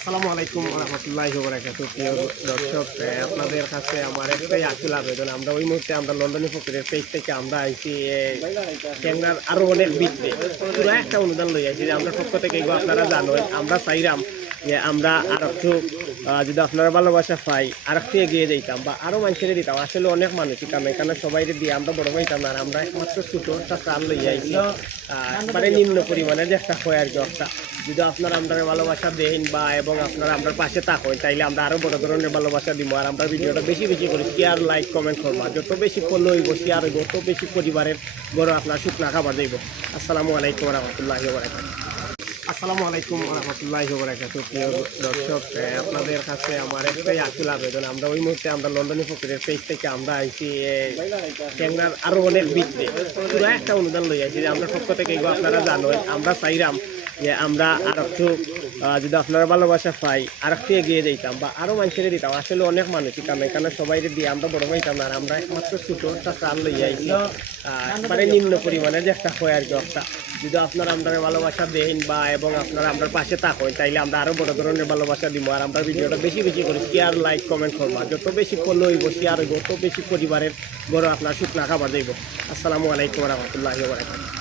আসসালামু আলাইকুম রহমতুল্লাহি ওয়া বারাকাতুহু। প্রিয় দর্শক, আপনাদের কাছে আমার একটাই আকুল আবেদন। আমরা ওই মুহূর্তে আমরা লন্ডনী ফকিরের পেজ থেকে আমরা আইছি ট্যাংরার আরও অনেক বৃদ্ধি পুরো একটা অনুদান লই আইছি যে আমরা পক্ষ থেকে এগুলো আপনারা জানেন। আমরা চাইরাম যে আমরা আর একটু যদি আপনারা ভালোবাসা পাই আর একটু এগিয়ে দিতাম বা আরও মানুষের দিতাম। আসলে অনেক মানুষ কারণ এখানে সবাই দিয়ে আমরা বড় হইতাম না। আমরা একমাত্র ছোটো একটা চাল লই আইছি, মানে নিম্ন পরিমাণের যে একটা হয় আর কি একটা। যদি আপনারা আমরা ভালোবাসা দেন বা এবং আপনারা আমরা পাশে থাকেন তাইলে আমরা আরও বড় ধরনের ভালোবাসা দিব। আর আমরা ভিডিওটা বেশি বেশি করি শেয়ার লাইক কমেন্ট করবো। যত বেশি ফলো হইব শেয়ার হইব তত বেশি পরিবারের বড় আপনার শুকনা খাবার দেব। আসসালামু আলাইকুম রহমতুল্লাহি ওয়া বারাকাতুহু। আসসালামু আলাইকুম রহমতুল্লাহি ওয়া বারাকাতুহু। প্রিয় দর্শক, আপনাদের কাছে আমার একটাই আকুল আবেদন। আমরা ওই মুহূর্তে আমরা লন্ডনী ফকিরের পেজ থেকে আমরা আইছি ট্যাংরার আরও অনেক বৃদ্ধি পুরো একটা অনুদান লই আইছি যে আমরা পক্ষ থেকে এগুলো আপনারা জানেন। আমরা চাইরাম যে আমরা আর একটু যদি আপনারা ভালোবাসা পাই আর একটু এগিয়ে দিতাম বা আরও মানুষের দিতাম। আসলে অনেক মানুষ কারণ এখানে সবাই দিয়ে আমরা বড় হইতাম না। আর আমরা একমাত্র ছোটো একটা চাল লই আইছি, মানে নিম্ন পরিমাণের যে একটা হয় আর কি একটা। যদি আপনারা আমরা ভালোবাসা দেন বা এবং আপনারা আমরা পাশে থাকেন তাইলে আমরা আরও বড় ধরনের ভালোবাসা দিব। আর আমরা ভিডিওটা বেশি বেশি করি শেয়ার লাইক কমেন্ট করবা। যত বেশি ফলো হইব শেয়ার হইব তত বেশি পরিবারের বড় আপনার শুকনা খাবার দেব। আসসালামু আলাইকুম রহমতুল্লাহি ওয়া বারাকাতুহু।